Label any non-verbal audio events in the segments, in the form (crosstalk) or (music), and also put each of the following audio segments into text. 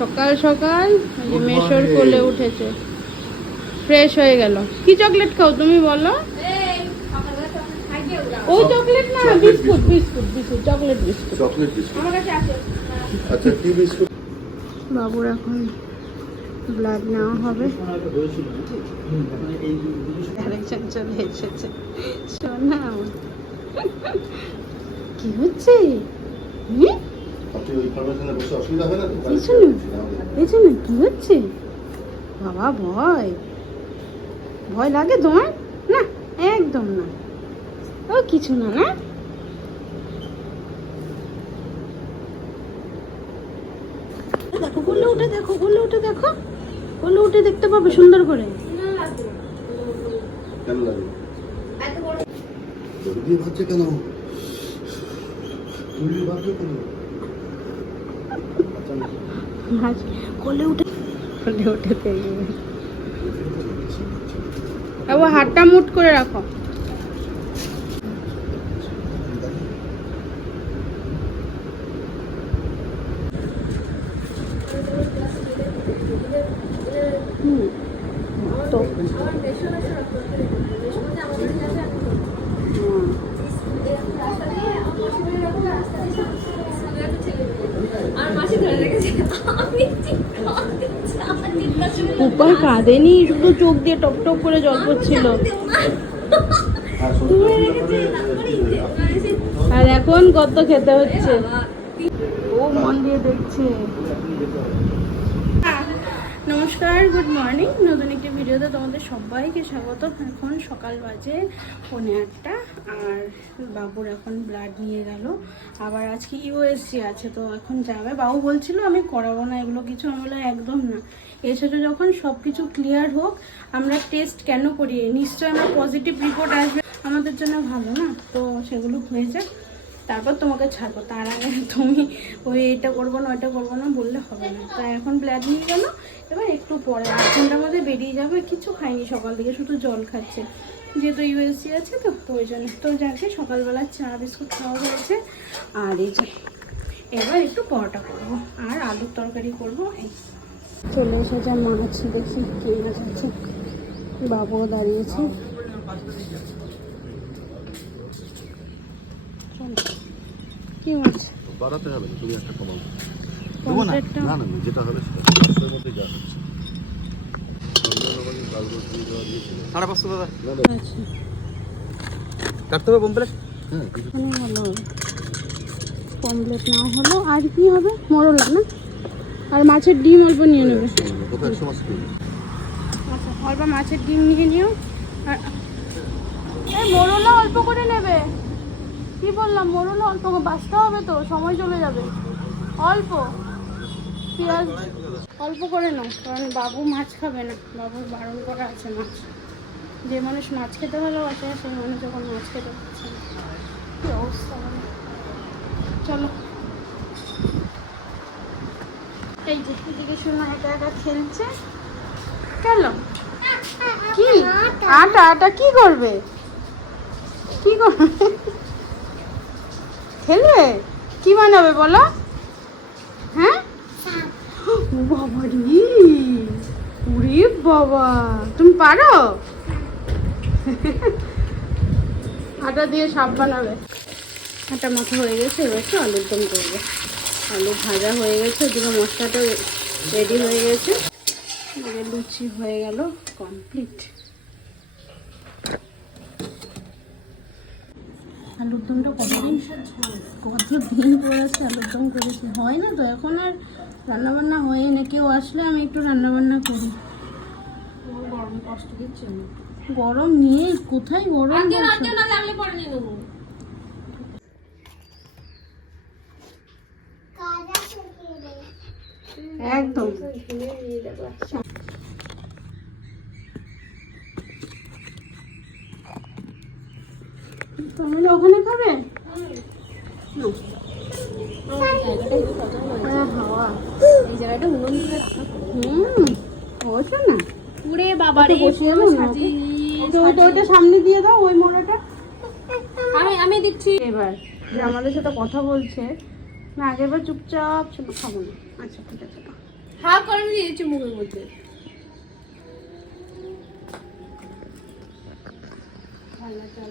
সকাল সকাল এই যে কোলে উঠেছে। ফ্রেশ হয়ে গেল। কি চকলেট খাও তুমি বলো? ওই চকলেট না biscuit biscuit biscuit chocolate biscuit chocolate biscuit আমার কাছে আছে। আচ্ছা কি বিস্কুট বাবুর এখন ব্লাড নেওয়া হবে। আরেকজন চলে এসেছে শোনা কি হচ্ছে? হুম? পেছনে কি হচ্ছে? বাবা ভয়। ভয় লাগে তোমার? না একদম না। ও কিছু না না? দেখো কোলে উঠে দেখো কোলে উঠে দেখো। কোলে উঠে দেখতে পাবে সুন্দর করে। কেন লাগে? কেন? আজ কোলে উঠে কোলে উঠে পেয়ে এবার হাতটা মুট করে রাখো হুম তো হুম। আর মাসি ধরে রেখেছে আমি চিৎকার দিচ্ছি, আমার চিৎকার শুনে উপায় কাঁদেনি, শুধু চোখ দিয়ে টপ টপ করে জল পড়ছিল। আর এখন কত খেতে হচ্ছে। ও মন দিয়ে দেখছে। নমস্কার গুড মর্নিং নতুন একটি ভিডিওতে তোমাদের সবাইকে স্বাগত। এখন সকাল বাজে পৌনে আটটা, আর বাবুর এখন ব্লাড নিয়ে গেল। আবার আজকে ইউএসজি আছে, তো এখন যাবে। বাবু বলছিল, আমি করাবো না, এগুলো কিছু আমি বললাম একদম না। এসেছ যখন সব কিছু ক্লিয়ার হোক, আমরা টেস্ট কেন করি? নিশ্চয় আমার পজিটিভ রিপোর্ট আসবে। আমাদের জন্য ভালো না? তো সেগুলো হয়ে যাক তারপর তোমাকে ছাড়বো। তার আগে তুমি ওই এটা করব না, ওইটা করব না বললে হবে না। তাই এখন ব্লাড নিয়ে গেল, এবার একটু পরে আধ ঘণ্টার মধ্যে বেরিয়ে যাবে, কিছু খাইনি সকাল থেকে, শুধু জল খাচ্ছে। যেহেতু ইউএসসি আছে তো তো ওই জন্য। তো যাকে সকালবেলা চা, বিস্কুট খাওয়া হয়েছে। আর এই যে, এবার একটু পরোটা করব, আর আলুর তরকারি করব। এই চলে এসেছে মাছ, দেখি কে আছে। বাবুও দাঁড়িয়েছে চলো। কি মাছ বাড়াতে হবে না তুমি একটা কমাও। দেবো না? না না যেটা হবে সেটা মধ্যে যা হচ্ছে। সাড়ে পাঁচশো দাদা আচ্ছা। কাটতে হবে বোম্বেলে হ্যাঁ, ভালো হবে কমপ্লেট নেওয়া হলো আর কি হবে? মরলা না? আর মাছের ডিম অল্প নিয়ে নেবে। কিলো? আচ্ছা অল্প মাছের ডিম নিয়ে নিও। আর মরলা অল্প করে নেবে। কি বললাম? মরলা অল্প বাঁচতে হবে তো, সময় চলে যাবে। অল্প। পেঁয়াজ অল্প করে নাও, কারণ বাবু মাছ খাবে না। বাবুর বারণ করা আছে মাছ। যে মানুষ মাছ খেতে ভালোবাসে সেই মানুষ যখন মাছ খেতে পারছে কি অবস্থা চলো। এই যে, এদিকে শোনা একা একা খেলছে। কেন কি? আটা আটা কি করবে? কি করবে? খেলবে কি বানাবে বলো? হ্যাঁ? ও বাবা রে ওরে বাবা। তুমি পারো? আটা দিয়ে সাপ বানাবে। আটা মাথা হয়ে গেছে, এবার একটু আলুর দম করব। আলু ভাজা হয়ে গেছে ওদিকে মশলাটা রেডি হয়ে গেছে। লুচি হয়ে গেল কমপ্লিট আলুর দমটা কতদিন কতদিন পর আছে? আলুর দম করেছি। হয় না তো এখন আর রান্নাবান্না হয় না। কেউ আসলে আমি একটু রান্নাবান্না করি। গরম কষ্ট দিচ্ছে গরম নিয়ে কোথায় গরম আজকে বলছো? রাতে না লাগলে পরে নিয়ে নেব। একদম। তুমি ওখানে খাবে। এই জায়গাটা উনুন দিয়ে হুম বসো না? পুরে বাবা একটু বসিয়ে দাও না? ওকে। ওকে ওইটা ওইটা সামনে দিয়ে দাও ওই মোড়াটা। আমি আমি দিচ্ছি। এবার যে আমাদের সাথে কথা বলছে না আগের বার চুপচাপ ছিল খাব না। আচ্ছা ঠিক আছে হাফ করে আমি দিয়েছি মুখের মধ্যে। হয়েছে?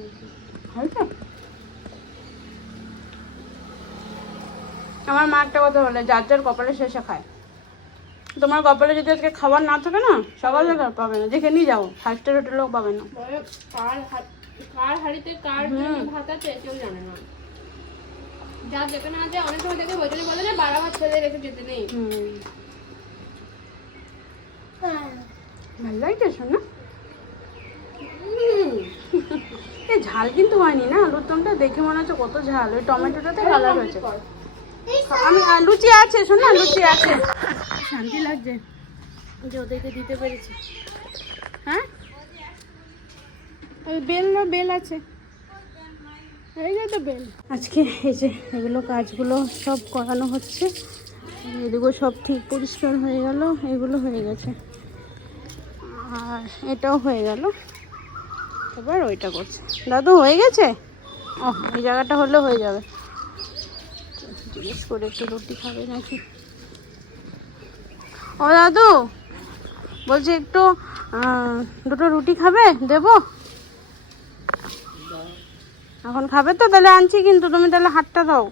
আমার মা একটা কথা বলে যার যার কপালে শেষে খায়। তোমার কপালে যদি আজকে খাবার না থাকে না সকাল থেকে পাবে না। যেখানেই যাও ফাইভ স্টার হোটেলেও পাবে না। কার হাত কার হাড়িতে কার কেউ জানে না। যা যেখানে আছে অনেক সময় দেখে ওই বলে যে বারবার ছেলে রেখে যেতে নেই। হুম। ভালো লাগছে শোনা। এই ঝাল কিন্তু হয়নি না? আলুর দমটা দেখে মনে হচ্ছে কত ঝাল। ওই টমেটোটাতে কালার হয়েছে। আমি লুচি আছে শোনা লুচি আছে। শান্তি লাগছে? যে ওদেরকে দিতে পেরেছি। হ্যাঁ? ওই বেল না বেল আছে। এই যে তো বেল। আজকে এই যে এগুলো কাজগুলো সব করানো হচ্ছে। এদিকেও সব ঠিক পরিষ্কার হয়ে গেল এগুলো হয়ে গেছে। আর এটাও হয়ে গেল। এবার ওইটা করছে। দাদু, হয়ে গেছে? ও এই জায়গাটা হলে হয়ে যাবে। জিজ্ঞেস করে একটু রুটি খাবে নাকি? ও দাদু, বলছি একটু দুটো রুটি খাবে? দেবো? এখন খাবে তো, তাহলে আনছি কিন্তু, তুমি তাহলে হাতটা দাও।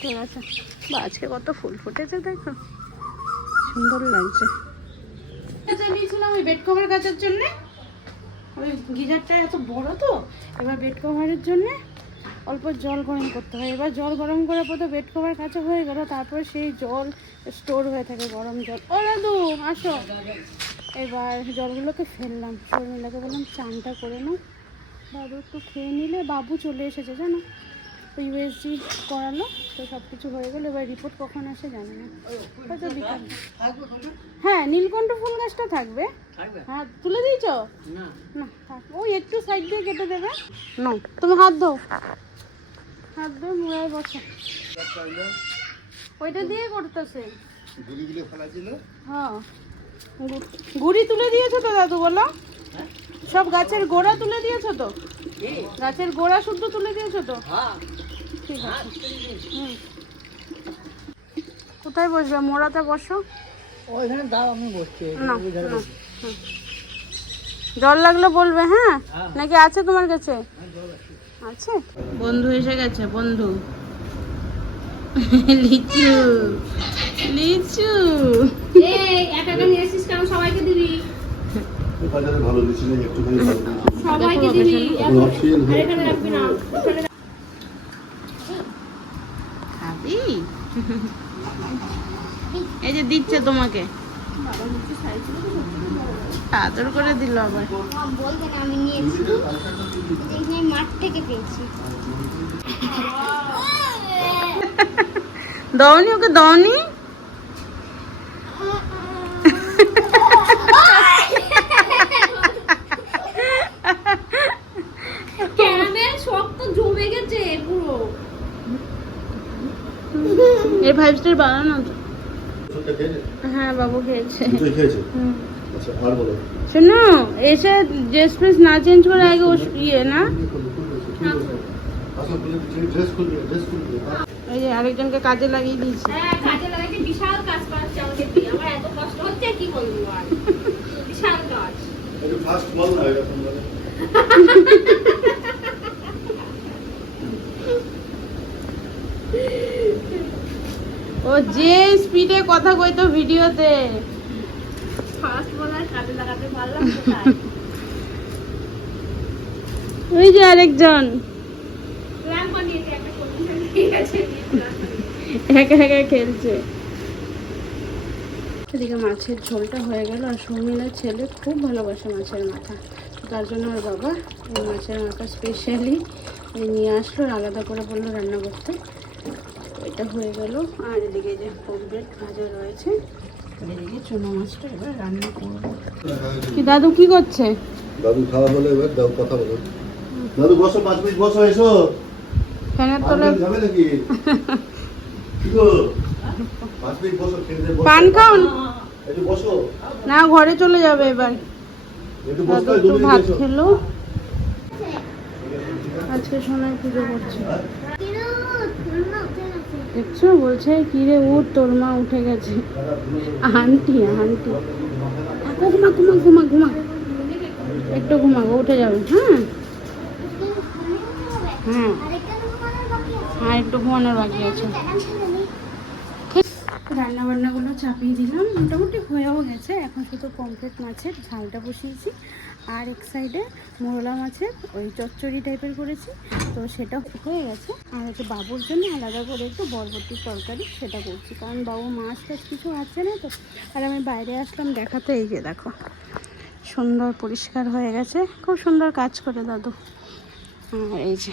ঠিক আছে। বা, আজকে কত ফুল ফুটেছে, দেখো। সুন্দর লাগছে। নিয়েছিলাম ওই বেড কভার কাচার জন্যে? ওই গিজারটা এত বড় তো, এবার বেড কভারের জন্য অল্প জল গরম করতে হয়। এবার জল গরম করার পর তো বেড কভার কাছে হয়ে গেল, তারপর সেই জল স্টোর হয়ে থাকে গরম জল। ও দাদু আসো। এবার জলগুলোকে ফেললাম শর্মিলাকে বললাম চানটা করে নাও। দাদু একটু খেয়ে নিলে, বাবু চলে এসেছে, জানো? ইউএসজি করালো তো সব কিছু হয়ে গেলো। এবার রিপোর্ট কখন আসে জানি না। হয়তো বিকাল। হ্যাঁ নীলকণ্ঠ ফুল গাছটা থাকবে। হ্যাঁ তুলে দিয়েছ? না। থাক। ওই একটু সাইড দিয়ে কেটে দেবে। না তুমি হাত দাও হাত দিয়ে মুড়ায় বসো ওইটা দিয়ে করতেছে। গুলিগুলো ফেলা ছিল? হ্যাঁ। গু- গুড়ি তুলে দিয়েছ তো দাদু বলো? সব গাছের গোড়া তুলে দিয়েছ তো? গাছের গোড়া শুদ্ধ তুলে দিয়েছ তো? ঠিক আছে হুম। কোথায় বসবে? মোড়াতে বসো। ওইখানে দাও আমি বসছি। না জল লাগলে বলবে হ্যাঁ? নাকি আছে তোমার কাছে? আছে? বন্ধু এসে গেছে বন্ধু। লিচু লিচু। সবাইকে দিবি। সবাইকে দিবি। এখানে রাখবি না ওখানে রাখ- খাবি (laughs) এই যে দিচ্ছে তোমাকে। আদর করে দিল আবার। (laughs) বলতে আমি নিয়েছি মাঠ থেকে পেয়েছি দাওনি ওকে দওনি ক্যারামেল শক্ত জমে গেছে পুরো এর বানানো তো। হ্যাঁ বাবু খেয়েছে। আচ্ছা আর বলো। শোনো এসে ড্রেস ফ্রেস না চেঞ্জ করে আগে ওষ- ইয়ে না? খুলবে ওই যে আরেকজনকে কাজে লাগিয়ে দিয়েছি। হ্যাঁ কাজে লাগাইতে বিশাল কাজ করাচ্ছে আমাকে দিয়ে। আমার এত কষ্ট হচ্ছে কি বলব আর? বিশাল কাজ। একটু ফাস্ট বল না (laughs) এরকম বলে ও যে স্পিডে কথা কইতো ভিডিওতে। ওই যে আরেকজন। প্ল্যান বানিয়েছে একটা কন্ডিশন ঠিক আছে একা একা খেলছে। এদিকে মাছের ঝোলটা হয়ে গেল আর সৌমিনের ছেলে খুব ভালোবাসে মাছের মাথা। তার জন্য ওর বাবা এই মাছের মাথা স্পেশালি নিয়ে আসলো আর আলাদা করে বলল রান্না করতে। এটা হয়ে গেল। আর এদিকে যে পমপ্লেট ভাজা রয়েছে। এদিকে চুনো মাছটা এবার রান্না করব। কি দাদু কি করছে? দাদু খাওয়া হলো এবার দাও কথা বলো। দাদু বসো পাঁচ মিনিট বসো এসো। ফ্যানের তলে যাবে নাকি? পাঁচ মিনিট বসো পান খাও একটু বসো। না ঘরে চলে যাবে এবার। একটু বসো একটু ভাত। খেলো। আজকে সোনায় পুজো করছে। দেখছ বলছে, কিরে উঠ, তোর মা উঠে গেছে। Aunty aunty. ঘুমা ঘুমা ঘুমা ঘুমা। একটু ঘুমাবো উঠে যাবে হ্যাঁ? হ্যাঁ আর একটু ঘুমানোর বাকি আছে। রান্না বান্নাগুলো চাপিয়ে দিলাম। মোটামুটি হয়েও গেছে। এখন শুধু পমফ্রেট মাছের ঝালটা বসিয়েছি। আর এক সাইডে মোরলা মাছের ওই চচ্চড়ি টাইপের করেছি, তো সেটা হয়ে গেছে। আর হচ্ছে বাবুর জন্য আলাদা করে একটু বরবটির তরকারি, সেটা করছি। কারণ বাবু মাছ টাছ কিছু আছে না, তো আর আমি বাইরে আসলাম দেখাতে, এই যে দেখো। সুন্দর পরিষ্কার হয়ে গেছে, খুব সুন্দর কাজ করে দাদু। আর এই যে,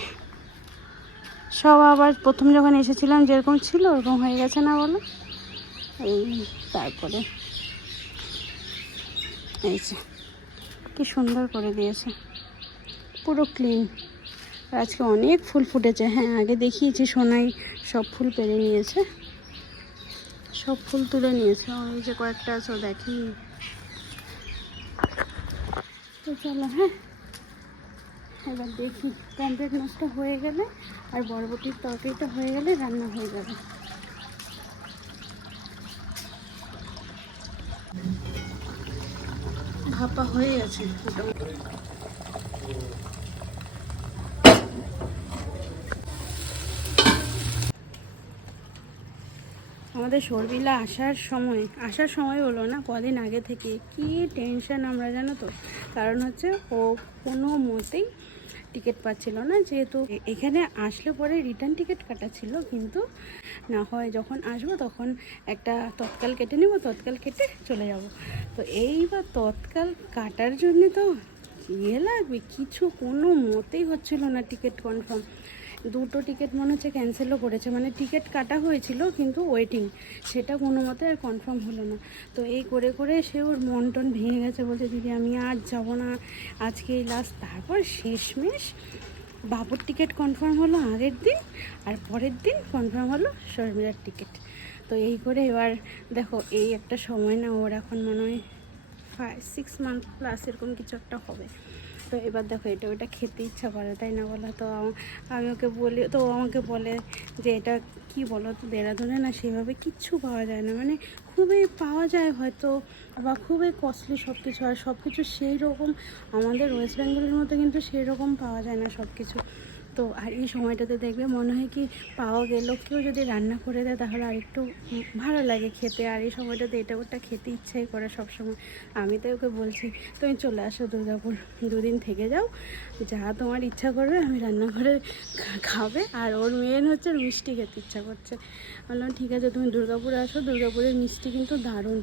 সব আবার প্রথম যখন এসেছিলাম, যেরকম ছিল, ওরকম হয়ে গেছে না বলো? এই, তারপরে, এই যে। কি সুন্দর করে দিয়েছে। পুরো ক্লিন আজকে অনেক ফুল ফুটেছে। হ্যাঁ আগে দেখিয়েছি, সোনাই সব ফুল পেরে নিয়েছে। সব ফুল তুলে নিয়েছে। ওই যে কয়েকটা আছে দেখি তো চলো হ্যাঁ। এবার দেখি। কমপ্লিট মাছটা হয়ে গেলে আর বরবটির তরকারিটা হয়ে গেলে রান্না হয়ে যাবে। ভাপা হয়ে গেছে। আমাদের শর্মিলা আসার সময় আসার সময় হলো না, কদিন আগে থেকে। কি টেনশন আমরা জানো তো? কারণ হচ্ছে ও কোনো মতেই টিকিট পাচ্ছিল না, যেহেতু এখানে আসলে পরে রিটার্ন টিকিট কাটা ছিল, কিন্তু না হয় যখন আসব তখন একটা তৎকাল কেটে নেব, তৎকাল কেটে চলে যাব। তো এইবার তৎকাল কাটার জন্য তো ইয়ে লাগবে, কিছু কোনো মতেই হচ্ছিল না টিকিট কনফার্ম দুটো টিকিট মনে হচ্ছে ক্যান্সেলও করেছে মানে টিকিট কাটা হয়েছিল কিন্তু ওয়েটিং সেটা কোনো মতে আর কনফার্ম হলো না। তো এই করে করে সে ওর মন টন ভেঙে গেছে, বলছে, দিদি, আমি আজ যাব না। আজকে এই লাস্ট তারপর শেষমেশ বাবুর টিকিট কনফার্ম হলো আগের দিন, আর পরের দিন কনফার্ম হলো শর্মিলার টিকিট। তো এই করে এবার দেখো, এই একটা সময় না, ওর এখন মনে হয় ফাইভ সিক্স মান্থ প্লাস এরকম কিছু একটা হবে। তো এবার দেখো, এটা ওটা খেতে ইচ্ছা করে, তাই না বলো? তো আমি ওকে বলি, তো আমাকে বলে যে, এটা কি বলো তো, দেরাদুনে না সেভাবে কিচ্ছু পাওয়া যায় না। মানে খুবই পাওয়া যায় হয়তো বা খুবই কস্টলি সব কিছু আর সব কিছু সেই রকম আমাদের ওয়েস্ট বেঙ্গলের মতো কিন্তু সেই রকম পাওয়া যায় না সব কিছু তো আর এই সময়টাতে দেখবে মনে হয় কি পাওয়া গেলেও কেউ যদি রান্না করে দেয় তাহলে আরেকটু ভালো লাগে খেতে। আর এই সময়টাতে এটা ওটা খেতে ইচ্ছাই করে সবসময়। আমি তো ওকে বলছি, তুমি চলে আসো দুর্গাপুর, দুদিন থেকে যাও। যা তোমার ইচ্ছা করবে আমি রান্না করে খাবে। আর ওর মেন হচ্ছে মিষ্টি খেতে ইচ্ছা করছে। বললাম, ঠিক আছে, তুমি দুর্গাপুরে আসো। দুর্গাপুরের মিষ্টি কিন্তু দারুণ।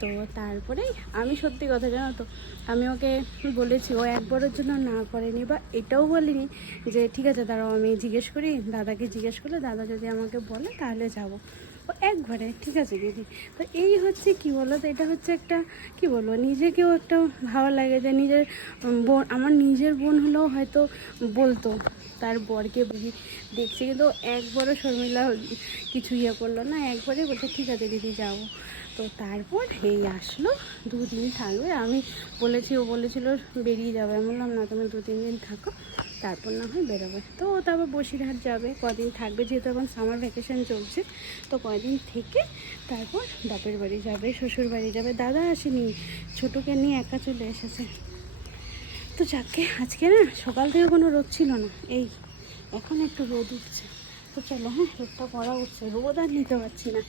তো তারপরে আমি সত্যি কথা জানো তো, আমি ওকে বলেছি, ও একবারের জন্য না করেনি বা এটাও বলিনি যে, ঠিক আছে, দাঁড়াও, আমি জিজ্ঞেস করি, দাদাকে জিজ্ঞেস করলে দাদা যদি আমাকে বলে তাহলে যাব। ও একবারে ঠিক আছে, দিদি। তো এই হচ্ছে কি বলো তো, এটা হচ্ছে একটা, কি বলব, নিজেকেও একটা ভালো লাগে যে নিজের বোন, আমার নিজের বোন হলেও হয়তো বলতো, তার বরকে দেখছি, কিন্তু একবারও শর্মিলা কিছু ইয়ে করল না, একবারে বলছে, ঠিক আছে, দিদি, যাব। তো তারপর এই আসলো, দুদিন থাকবে। আমি বলেছি, ও বলেছিল বেরিয়ে যাবে। আমি বললাম, না, তুমি দু তিন দিন থাকো, তারপর না হয় বেরোবে। তো ও তারপর বসিরহাট যাবে, কদিন থাকবে। যেহেতু এখন সামার ভ্যাকেশন চলছে, তো কদিন থেকে তারপর বাপের বাড়ি যাবে, শ্বশুর বাড়ি যাবে। দাদা আসেনি, ছোটোকে নিয়ে একা চলে এসেছে। তো যাকে, আজকে না সকাল থেকে কোনো রোদ ছিল না। এই, এখন একটু রোদ উঠছে। তো চলো হ্যাঁ রোদটা করা উঠছে। রোদ আর নিতে পারছি না।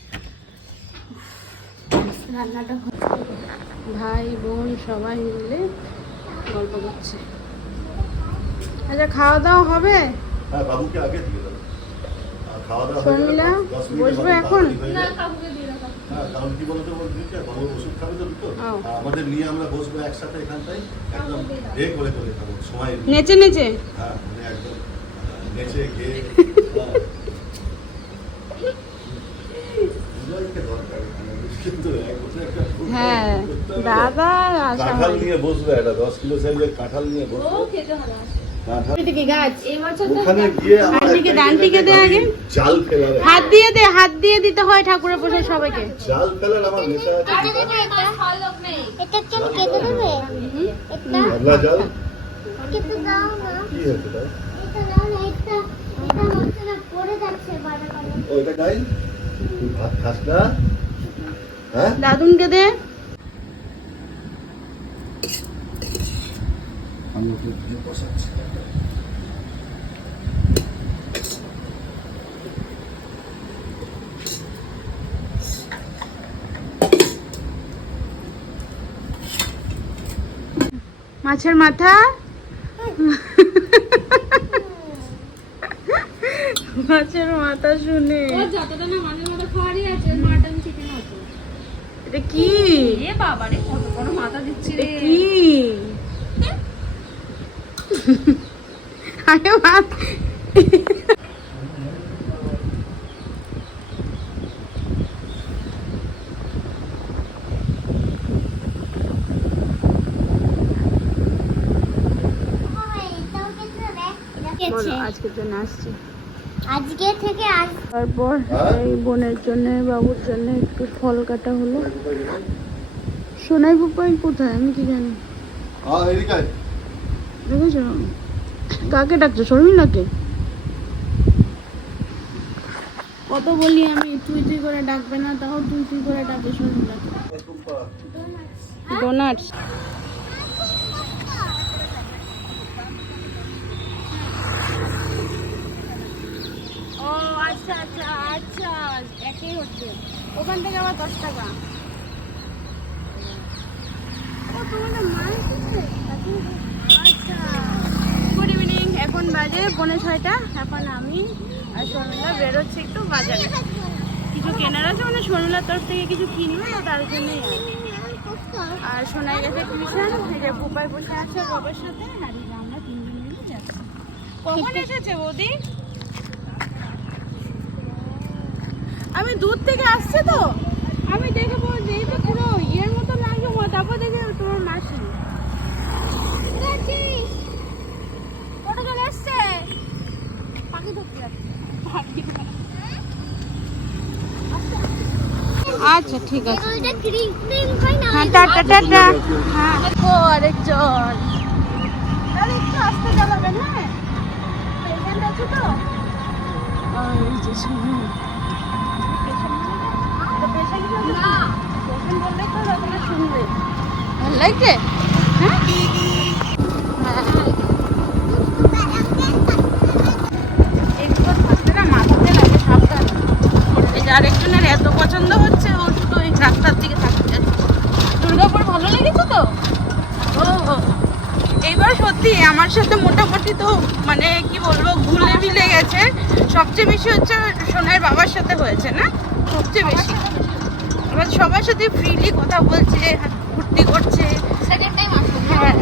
রান্নাটা হচ্ছে। ভাই বোন সবাই মিলে গল্প করছে। আচ্ছা খাওয়া দাওয়া হবে? হ্যাঁ শর্মিলা, বসবে এখন? হয়ে হ্যাঁ, কারণ কি বলতো বাবু ওষুধ খাবে তো দুটো। আমাদের নিয়ে আমরা বসবো একসাথে এখানটায় একদম এ করে করে খাব সময় নেচে নেচে? হ্যাঁ মানে একদম নেচে গিয়ে (laughs) হ্যাঁ। সবাইকে দরকার এখানে, কিন্তু এক বছর একটা খুব হ্যাঁ দাদা কাঁঠাল নিয়ে বসবে একটা দশ কিলো সাইজের কাঁঠাল নিয়ে বসবে। হাত দিয়ে দে হাত দিয়ে দিতে হয় ঠাকুরের পোষায় সবাইকে। জাল ফেলার আমার নেশা আছে। এটা এটা এটা এটা ওইটা খাই ভাত খাস না? দাদুনকে দে। মাছের মাথা? মাছের মাথা শুনে। যতটা না মাঝে মাথা খাওয়ারই আছে মাটন চিকেন হতো এটা কি? এ বাবা রে কত বড় মাথা দিচ্ছি রে। কি? (laughs) আরে বাপ। আজকের জন্য আসছি। আজকে থেকে আজ তারপর এই বোনের জন্য বাবুর জন্য একটু ফল কাটা হলো। সোনাই পুপাই কোথায়? আমি কি জানি। হ্যাঁ। দেখেছ? কাকে ডাকছো? শর্মিলাকে? কত বলি আমি তুই তুই করে ডাকবে না তাও তুই তুই করে ডাকে শর্মিলাকে। ডোনাটস ও আচ্ছা আচ্ছা আচ্ছা একই হচ্ছে ওখান থেকে আবার দশ টাকা? আচ্ছা গুড ইভিনিং। এখন বাজে পৌনে ছয়টা। এখন আমি আর শর্মিলা বেরোচ্ছি একটু বাজারে। কিছু কেনার আছে? মানে শর্মিলার তরফ থেকে কিছু কিনবো না তার জন্যই আর সোনাই গেছে টিউশন যে পুপাই বসে আছে বাবার সাথে আর আমরা তিনজন মিলে যাচ্ছি। কখন এসেছে বৌদি? আমি দূর থেকে আসছে তো। আমি দেখে বল যে তো পুরো ইয়ের মতো লাগছে তারপর দেখে তোমার মাসি কটা চলে এসছে পাখি ধরতে যাচ্ছে আচ্ছা ঠিক আছে। হয় টাটা টাটা হ্যাঁ ও আরেকজন তাহলে একটু আসতে চালাবেন হ্যাঁ? এই যে ভালো লাগছে? হ্যাঁ? আরেকজনের এত পছন্দ হচ্ছে, ও শুধু ওই রাস্তার দিকে থাকতে যাচ্ছে দুর্গাপুর ভালো লেগেছে তো? ও এইবার সত্যি আমার সাথে মোটামুটি তো মানে কি বলব ঘুলে মিলে গেছে। সবচেয়ে বেশি হচ্ছে সোনার বাবার সাথে হয়েছে, না? সবচেয়ে বেশি। এবার সবার সাথে ফ্রিলি কথা বলছে ফুর্তি করছে। সেকেন্ড টাইম হ্যাঁ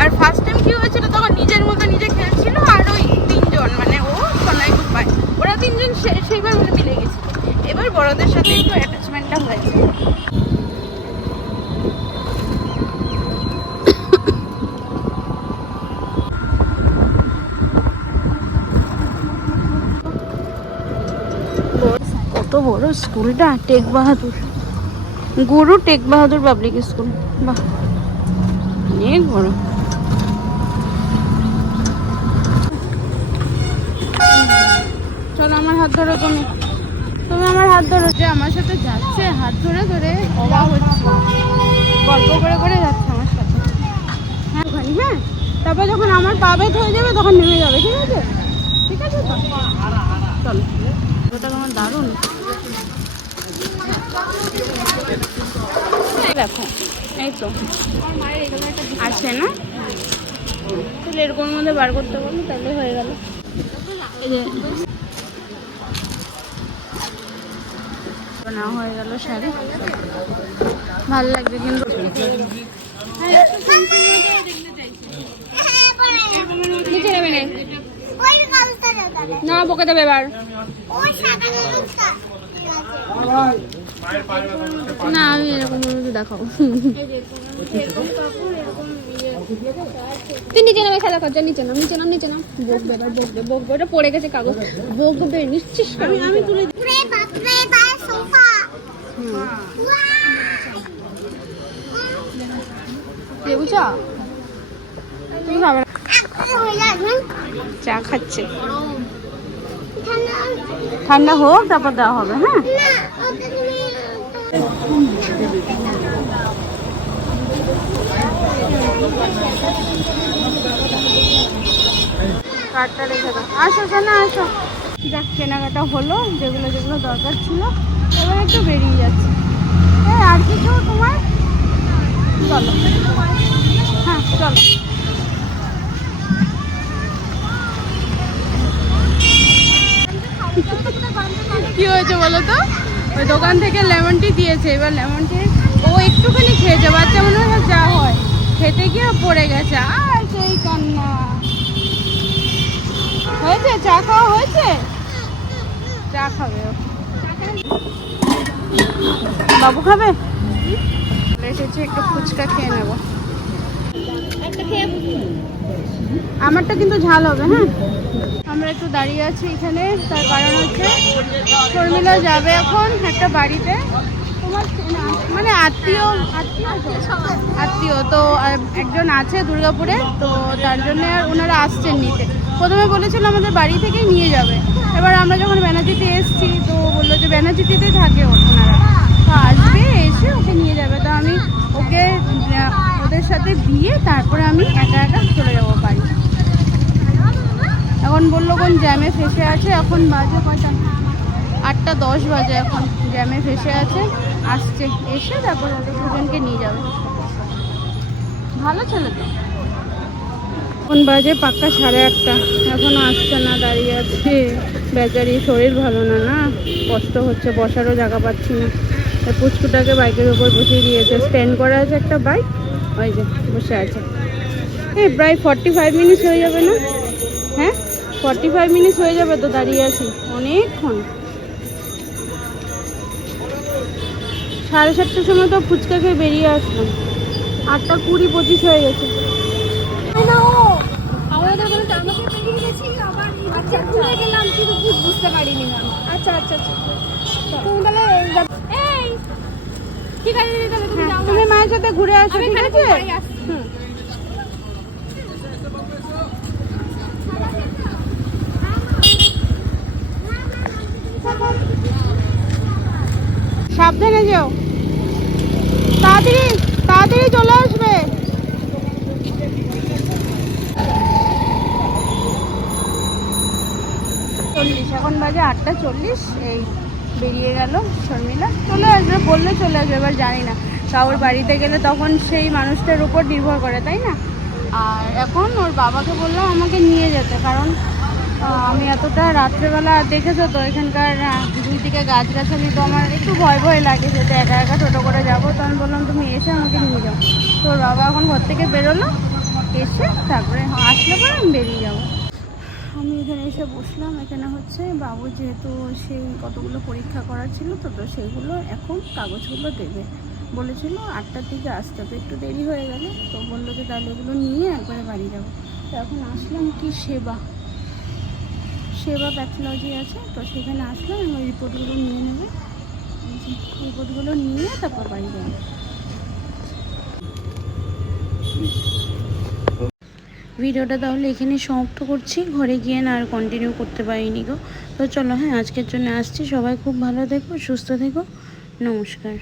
আর ফার্স্ট টাইম কি হয়েছিল তখন নিজের মতো নিজে খেলছিল আর ওই তিনজন মানে ও সোনাই কুপাই ওরা তিনজন সেইবার মানে মিলে গেছিল। এবার বড়দের সাথে একটু অ্যাটাচমেন্টটা হয়েছে। কত বড় স্কুলটা টেক বাহাদুর গুরু টেক বাহাদুর পাবলিক স্কুল। বাহ অনেক বড়। চলো আমার হাত ধরো তুমি। তুমি আমার হাত ধরো। যে আমার সাথে যাচ্ছে হাত ধরে ধরে অবাক হচ্ছে। গল্প করে করে যাচ্ছে আমার সাথে। হ্যাঁ ওখানে হ্যাঁ। তারপর যখন আমার পা বেদ হয়ে যাবে তখন নেমে যাবে ঠিক আছে? ঠিক আছে তো? চলো। ওটা আমার দারুণ। দেখো, এই তো। আছে না? তাহলে এরকম মধ্যে বার করতে পারব তাহলে হয়ে গেল। না, হয়ে গেল ভালো লাগবে কিন্তু। নে। বকে দেবে এবার। না আমি এরকম মতো দেখাবো তুই নিচে নামে খেলা করছ নিচে নাম নিচে নাম নিচে নাম। বকবে এবার বকবে বকবে ওটা পড়ে গেছে কাগজ। বকবে নিশ্চিস আমি আমি তুলে লেবু তুমি খাবে চা খাচ্ছে। ঠান্ডা হোক তারপর দেওয়া হবে হ্যাঁ? কার্ডটা রেখে দাও। আসো শোনা আসো। যাক, কেনাকাটা হলো, যেগুলো যেগুলো দরকার ছিল, এবার একটু বেরিয়ে যাচ্ছে। আর কিছু তোমার? চলো। হ্যাঁ চলো। কি হয়েছে বলো তো? ওই দোকান থেকে লেমন টি দিয়েছে। এবার লেমন টি ও একটুখানি খেয়েছে বাচ্চা মনে হয় যা হয়। খেতে গিয়ে পড়ে গেছে। আর সেই কান্না। হয়েছে? চা খাওয়া হয়েছে? চা খাবে ও। বাবু খাবে? এসেছে একটু ফুচকা খেয়ে নেব। আমারটা কিন্তু ঝাল হবে হ্যাঁ? আমরা একটু দাঁড়িয়ে আছি এখানে, তার কারণ হচ্ছে শর্মিলা যাবে এখন একটা বাড়িতে। মানে আত্মীয় আত্মীয়? আত্মীয়, তো একজন আছে দুর্গাপুরে, তো তার জন্য আর ওনারা আসছেন নিতে। প্রথমে বলেছিল আমাদের বাড়ি থেকেই নিয়ে যাবে। এবার আমরা যখন ব্যানার্জিতে এসছি, তো বলল যে ব্যানার্জিতেই থাকে ওনারা। তো আসবে এসে ওকে নিয়ে যাবে। তো আমি ওকে ওদের সাথে দিয়ে তারপরে আমি একা একা চলে যাব বাড়ি। এখন বলল কোন জ্যামে ফেসে আছে, এখন বাজে কয়টা? আটটা দশ বাজে এখন জ্যামে ফেসে আছে, আসছে, এসে তারপর ওদের দুজনকে নিয়ে যাবে। ভালো ছেলে তো। এখন বাজে পাক্কা সাড়ে আটটা, এখনও আসছে না, দাঁড়িয়ে আছে। বেচারি শরীর ভালো না না, কষ্ট হচ্ছে, বসারও জায়গা পাচ্ছি না। পুচকুটাকে বাইকের উপর বসিয়ে দিয়েছে। স্ট্যান্ড করা আছে একটা বাইক ওই যে বসে আছে। এই প্রায় ফর্টি ফাইভ মিনিটস হয়ে যাবে না? হ্যাঁ? ফর্টি ফাইভ মিনিটস হয়ে যাবে তো দাঁড়িয়ে আছি। অনেকক্ষণ। সাড়ে সাতটার সময় তো ফুচকা খেয়ে বেরিয়ে আসলাম। আটটা কুড়ি পঁচিশ হয়ে গেছে। আচ্ছা। না আচ্ছা আচ্ছা আচ্ছা তুমি তাহলে এই ঠিক আছে তাহলে তুমি মায়ের সাথে ঘুরে আসো ঠিক আছে। সাবধানে যেও। তাড়াতাড়ি তাড়াতাড়ি চলে আসবে। চল্লিশ এখন বাজে আটটা চল্লিশ এই বেরিয়ে গেল শর্মিলা। চলে আসবে, বললে চলে আসবে, এবার জানি না। কারোর বাড়িতে গেলে তখন সেই মানুষটার উপর নির্ভর করে, তাই না? আর এখন ওর বাবাকে বললাম আমাকে নিয়ে যেতে, কারণ আমি এতটা রাত্রেবেলা দেখেছ তো, এখানকার দুই দিকে গাছগাছালি তো আমার একটু ভয় ভয় লাগে যেতে একা একা টোটো করে যাব, তো আমি বললাম তুমি এসে আমাকে নিয়ে যাও। তো ওর বাবা এখন ঘর থেকে বেরোলো, এসে তারপরে আসলে পরে আমি বেরিয়ে যাব। আমি এখানে এসে বসলাম। এখানে হচ্ছে বাবু যেহেতু সেই কতগুলো পরীক্ষা করার ছিল তো তো সেগুলো এখন কাগজগুলো দেবে। বলেছিল আটটার দিকে আসতে, তো একটু দেরি হয়ে গেল। তো বলল যে তাহলে এগুলো নিয়ে একবারে বাড়ি যাব। তো এখন আসলাম কি সেবা? সেবা প্যাথোলজি আছে, তো সেখানে আসলাম ওই রিপোর্টগুলো নিয়ে নেবে। রিপোর্টগুলো নিয়ে তারপর বাড়ি যাব। ভিডিওটা তাহলে এখানে সমাপ্ত করছি। ঘরে গিয়ে না আর কন্টিনিউ করতে পারিনি গো। তো চলো হ্যাঁ আজকের জন্য আসছি। সবাই খুব ভালো থেকো, সুস্থ থেকো। নমস্কার।